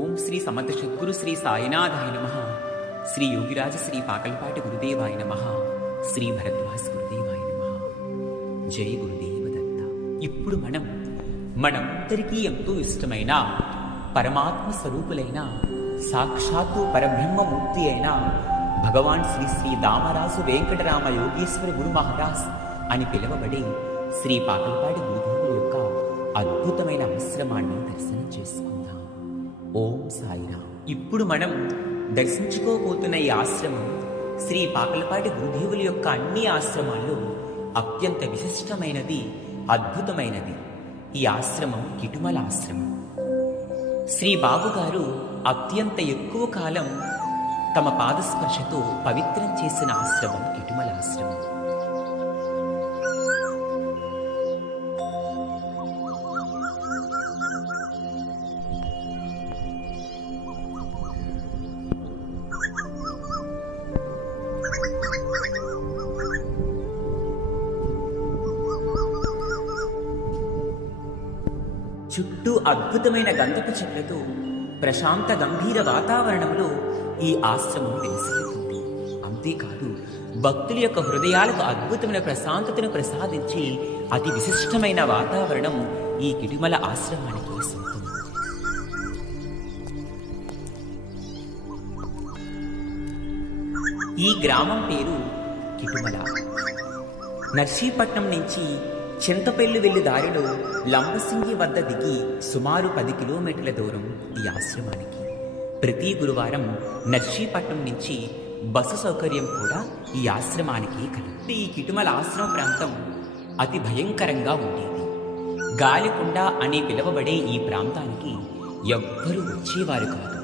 ఓం శ్రీ సమర్థ సద్గురు శ్రీ సాయినాథాయ నమ. శ్రీ యోగిరాజ శ్రీ పాకల్పాటి గురుదేవాయ నమ. శ్రీ భరద్వాజ గురుదేవాయ నమ. జై గురుదేవ దత్త. ఇప్పుడు మనందరికీ ఎంతో ఇష్టమైన పరమాత్మ స్వరూపులైన సాక్షాత్తు పరబ్రహ్మమూర్తి అయిన భగవాన్ శ్రీ శ్రీ దామరాజు వెంకటరామ యోగేశ్వర గురు మహారాజ్ అని పిలువబడే శ్రీ పాకల్పాటి గురుదేవుల యొక్క అద్భుతమైన ఆశ్రమాన్ని దర్శనం చేసుకుందాం. ఓం సాయిరామ్. ఇప్పుడు మనం దర్శించుకోబోతున్న ఈ ఆశ్రమం శ్రీ పాకలపాటి గురుదేవుల యొక్క అన్ని ఆశ్రమాల్లో అత్యంత విశిష్టమైనది, అద్భుతమైనది. ఈ ఆశ్రమం కిటుమల ఆశ్రమం. శ్రీ బాబు గారు అత్యంత ఎక్కువ కాలం తమ పాదస్పర్శతో పవిత్రం చేసిన ఆశ్రమం కిటుమల ఆశ్రమం. చుట్టూ అద్భుతమైన గంధపు చెట్లతో ప్రశాంత గంభీర వాతావరణంలో ఈ ఆశ్రమం వెలిసిల్లుతుంది. అంతేకాదు భక్తుల యొక్క హృదయాలకు అద్భుతమైన ప్రశాంతతను ప్రసాదించి అతి విశిష్టమైన వాతావరణం ఈ కిటుమల ఆశ్రమానికి సొంతం. ఈ గ్రామం పేరు కిటుమల. నర్సీపట్నం నుంచి చింతపల్లి వెళ్లి దారిలో లంబసింగి వద్ద దిగి సుమారు 10 కిలోమీటర్ల దూరం ఈ ఆశ్రమానికి. ప్రతి గురువారం నర్సీపట్నం నుంచి బస్సు సౌకర్యం కూడా ఈ ఆశ్రమానికి కలదు. ఈ కిటుమల ఆశ్రమ ప్రాంతం అతి భయంకరంగా ఉండేది. గాలికొండ అని పిలువబడే ఈ ప్రాంతానికి ఎవ్వరూ వచ్చేవారు కాదు.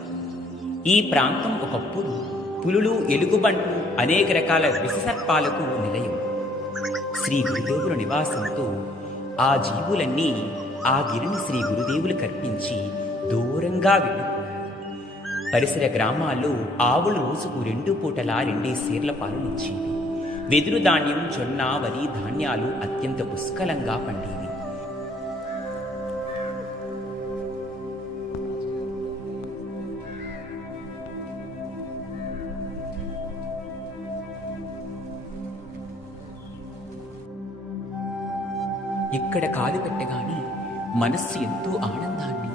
ఈ ప్రాంతం ఒకప్పుడు పులులు, ఎలుగుబంట్లు, అనేక రకాల విషసర్పాలకు నిలయం. శ్రీ గురుదేవుల నివాసంతో ఆ జీవులన్నీ ఆ గిరిని శ్రీ గురుదేవులు కర్పించి దూరంగా వెళ్ళిపోయారు. పరిసర గ్రామాల్లో ఆవులు రోజుకు 2 పూటలా 2 సేర్ల పాలనిచ్చేవి. వెదురు ధాన్యం, జొన్న, వరి ధాన్యాలు అత్యంత పుష్కలంగా పండేవి. ఇక్కడ కాలు పెట్టగానే మనస్సు ఎంతో ఆనందాన్ని,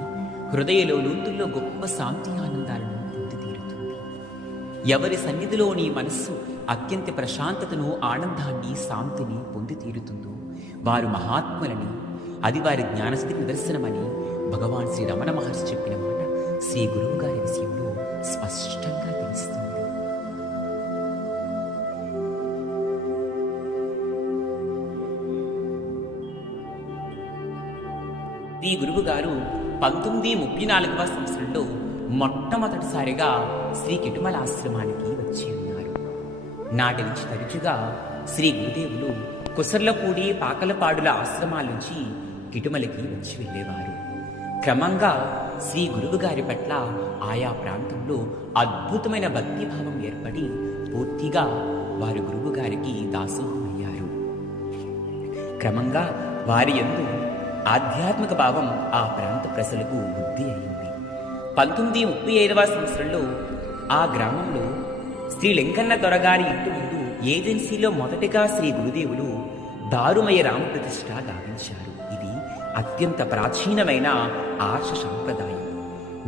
హృదయలో లోతుల్లో గొప్ప శాంతి ఆనందాలను పొంది తీరుతుంది. ఎవరి సన్నిధిలో నీ మనస్సు అత్యంత ప్రశాంతతను, ఆనందాన్ని, శాంతిని పొంది తీరుతుందో వారు మహాత్ములని, అది వారి జ్ఞానస్థితికి నిదర్శనమని భగవాన్ శ్రీ రమణ మహర్షి చెప్పిన మాట శ్రీ గురువు గారి విషయంలో స్పష్టంగా తెలుస్తుంది. ఈ గురువు గారు 1934వ సంవత్సరంలో మొట్టమొదటిసారిగా శ్రీ కిటుమల ఆశ్రమానికి వచ్చి ఉన్నారు. నాటి నుంచి తరచుగా శ్రీ గురుదేవులు కుసర్లపూడి, పాకలపాడుల ఆశ్రమాల నుంచి కిటుమలకి వచ్చి వెళ్ళేవారు. క్రమంగా శ్రీ గురువు గారి పట్ల ఆయా ప్రాంతంలో అద్భుతమైన భక్తిభావం ఏర్పడి పూర్తిగా వారు గురువు గారికి దాసోహమయ్యారు. క్రమంగా వారి యందు ఆధ్యాత్మిక భావం ఆ ప్రాంత ప్రజలకు వృద్ధి అయింది. 1935వ సంవత్సరంలో ఆ గ్రామంలో శ్రీ లింగన్న దొరగారి ఇంటి ముందు ఏజెన్సీలో మొదటిగా శ్రీ గురుదేవులు దారుమయ రామప్రతిష్ఠ గావించారు. ఇది అత్యంత ప్రాచీనమైన ఆర్ష సంప్రదాయం.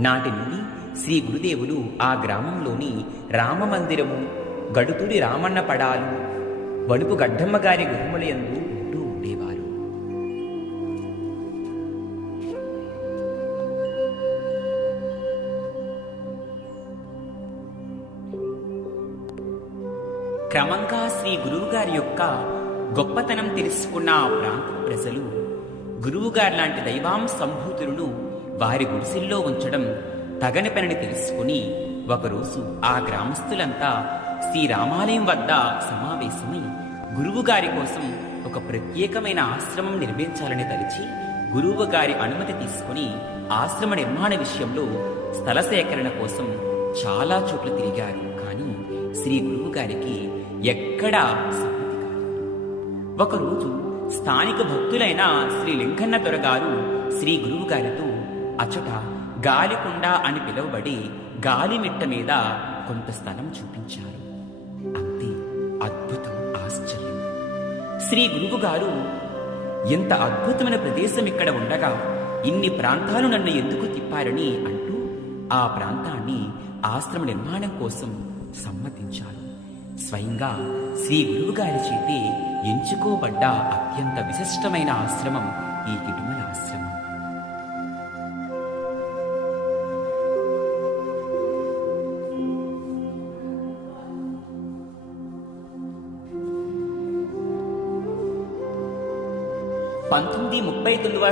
నాటి నుండి శ్రీ గురుదేవులు ఆ గ్రామంలోని రామ మందిరము, గడుతుడి రామన్న పడాలు, వడుపు గడ్డమ్మ గారి గుహములయందు ఉంటూ ఉండేవారు. క్రమంగా శ్రీ గురువు గారి యొక్క గొప్పతనం తెలుసుకున్న ఆ ప్రాంత ప్రజలు గురువుగారి లాంటి దైవాంశ సంభూతులను వారి గుడిసెల్లో ఉంచడం తగని పనిని తెలుసుకుని ఒకరోజు ఆ గ్రామస్తులంతా శ్రీరామాలయం వద్ద సమావేశమై గురువుగారి కోసం ఒక ప్రత్యేకమైన ఆశ్రమం నిర్మించాలని తలిచి గురువు గారి అనుమతి తీసుకుని ఆశ్రమ నిర్మాణ విషయంలో స్థల సేకరణ కోసం చాలా చోట్ల తిరిగారు. కానీ శ్రీ గురువు గారికి ఎక్కడా సమ్మతి కాలేదు. ఒకరోజు స్థానిక భక్తులైన శ్రీ లింగన్న దొరగారు శ్రీ గురువు గారితో అచట గాలికొండ అని పిలువబడే గాలిమిట్ట మీద కొంత స్థలం చూపించారు. అంతే, అద్భుతం, ఆశ్చర్యం. శ్రీ గురువు గారు ఎంత అద్భుతమైన ప్రదేశం ఇక్కడ ఉండగా ఇన్ని ప్రాంతాలు నన్ను ఎందుకు తిప్పారని అంటూ ఆ ప్రాంతాన్ని ఆశ్రమ నిర్మాణం కోసం సమ్మతించారు. స్వయంగా శ్రీ గురువు గారి చేతి ఎంచుకోబడ్డ అత్యంత విశిష్టమైన ఆశ్రమం ఈ కిటుమల ఆశ్రమం.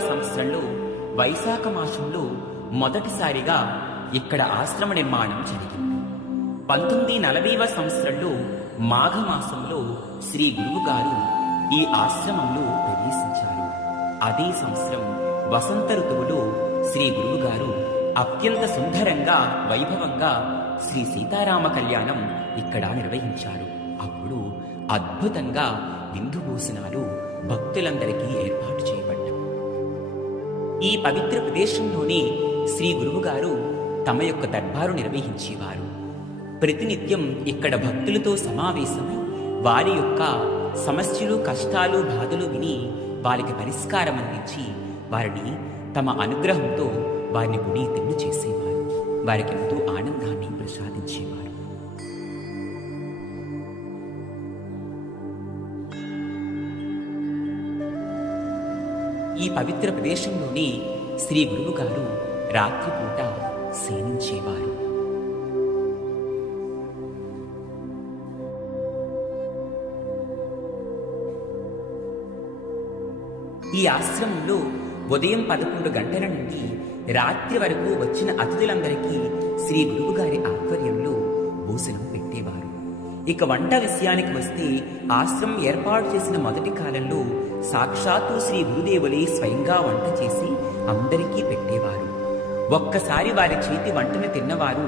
సంవత్సరంలో వైశాఖ మాసంలో మొదటిసారిగా ఇక్కడ ఆశ్రమ నిర్మాణం జరిగింది. 1940వ సంవత్సరంలో మాఘమాసంలో శ్రీ గురువు గారు ఈ ఆశ్రమంలో ప్రవేశించారు. అదే సంవత్సరం వసంత ఋతువులో శ్రీ గురువు గారు అత్యంత సుందరంగా, వైభవంగా శ్రీ సీతారామ కళ్యాణం ఇక్కడ నిర్వహించారు. అప్పుడు అద్భుతంగా విందు భోజనాలు భక్తులందరికీ ఏర్పాటు చేయబడ్డాయి. ఈ పవిత్ర ప్రదేశంలోనే శ్రీ గురువు గారు తమ యొక్క దర్బారు నిర్వహించేవారు. ప్రతినిత్యం ఇక్కడ భక్తులతో సమావేశమై వారి యొక్క సమస్యలు, కష్టాలు, బాధలు విని వారికి పరిష్కారం అందించి వారిని తమ అనుగ్రహంతో వారిని పునీతులను చేసేవారు. వారికి ఎంతో ఆనందాన్ని ప్రసాదించేవారు. ఈ పవిత్ర ప్రదేశంలోని శ్రీ గురువు గారు రాత్రిపూట శయనించేవారు. ఈ ఆశ్రమంలో ఉదయం 11 గంటల నుండి రాత్రి వరకు వచ్చిన అతిథులందరికీ శ్రీ గురువు గారి ఆధ్వర్యంలో భోజనం పెట్టేవారు. ఇక వంట విషయానికి వస్తే ఆశ్రమం ఏర్పాటు చేసిన మొదటి కాలంలో సాక్షాత్తు శ్రీ గురుదేవులే స్వయంగా వంట చేసి అందరికీ పెట్టేవారు. ఒక్కసారి వారి చేతి వంటను తిన్నవారు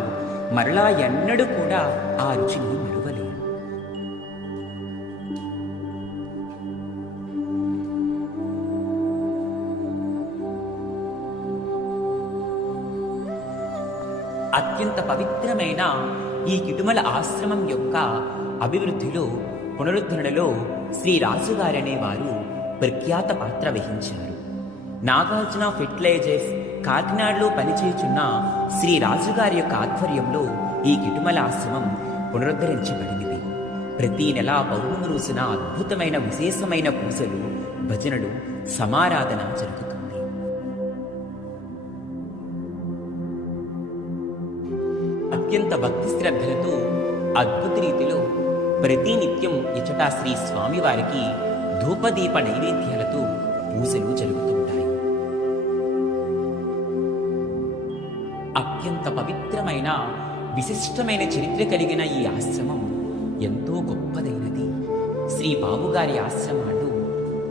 మరలా ఎన్నడూ కూడా ఆ రుచిని మరువలేరు. అత్యంత పవిత్రమైన ఈ కిటుమల ఆశ్రమం యొక్క అభివృద్ధిలో, పునరుద్ధరణలో శ్రీ రాజుగారనే వారు ప్రఖ్యాత పాత్ర వహించారు. నాగార్జున ఫెర్టిలైజర్స్ కాకినాడలో పనిచేయుచున్న శ్రీ రాజుగారి యొక్క ఆధ్వర్యంలో ఈ కిటుమల ఆశ్రమం పునరుద్ధరించబడినది. ప్రతి నెల పౌర్ణమి రోజున అద్భుతమైన విశేషమైన పూజలు, భజనలు, సమారాధన జరుగుతుంది. అత్యంత భక్తి శ్రద్ధలతో అద్భుత రీతిలో ప్రతినిత్యం ఇచట శ్రీ స్వామివారికి ధూపదీప నైవేద్యాలతో పూజలు జరుగుతుంటాయి. అత్యంత పవిత్రమైన, విశిష్టమైన చరిత్ర కలిగిన ఈ ఆశ్రమం ఎంతో గొప్పదైనది. శ్రీ బాబుగారి ఆశ్రమాలు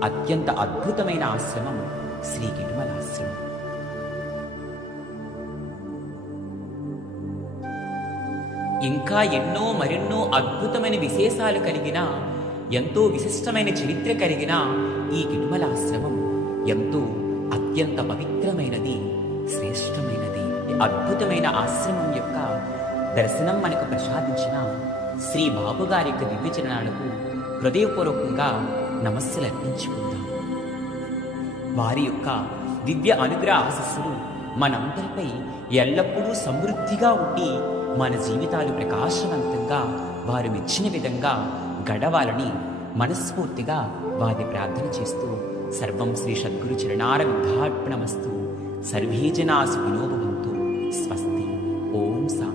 అత్యంత అద్భుతమైన ఆశ్రమం శ్రీ కిటుమల ఆశ్రమం. ఇంకా మరెన్నో అద్భుతమైన విశేషాలు కలిగిన, ఎంతో విశిష్టమైన చరిత్ర కలిగిన ఈ కిటుమల ఆశ్రమం ఎంతో అత్యంత పవిత్రమైనది, శ్రేష్టమైనది. అద్భుతమైన ఆశ్రమం యొక్క దర్శనం మనకు ప్రసాదించిన శ్రీ బాబు గారి యొక్క దివ్యచరణాలకు హృదయపూర్వకంగా నమస్సులు అర్పించుకుందాం. వారి యొక్క దివ్య అనుగ్రహ ఆశస్సులు మనందరిపై ఎల్లప్పుడూ సమృద్ధిగా ఉండి మన జీవితాలు ప్రకాశవంతంగా వారు మెచ్చిన విధంగా గడవాలని మనస్ఫూర్తిగా వారి ప్రార్థన చేస్తూ సర్వం శ్రీ సద్గురు చరణారవిందార్పణమస్తు. సర్వే జనా సుఖినో భవంతు. స్వస్తి. ఓం శాంతి.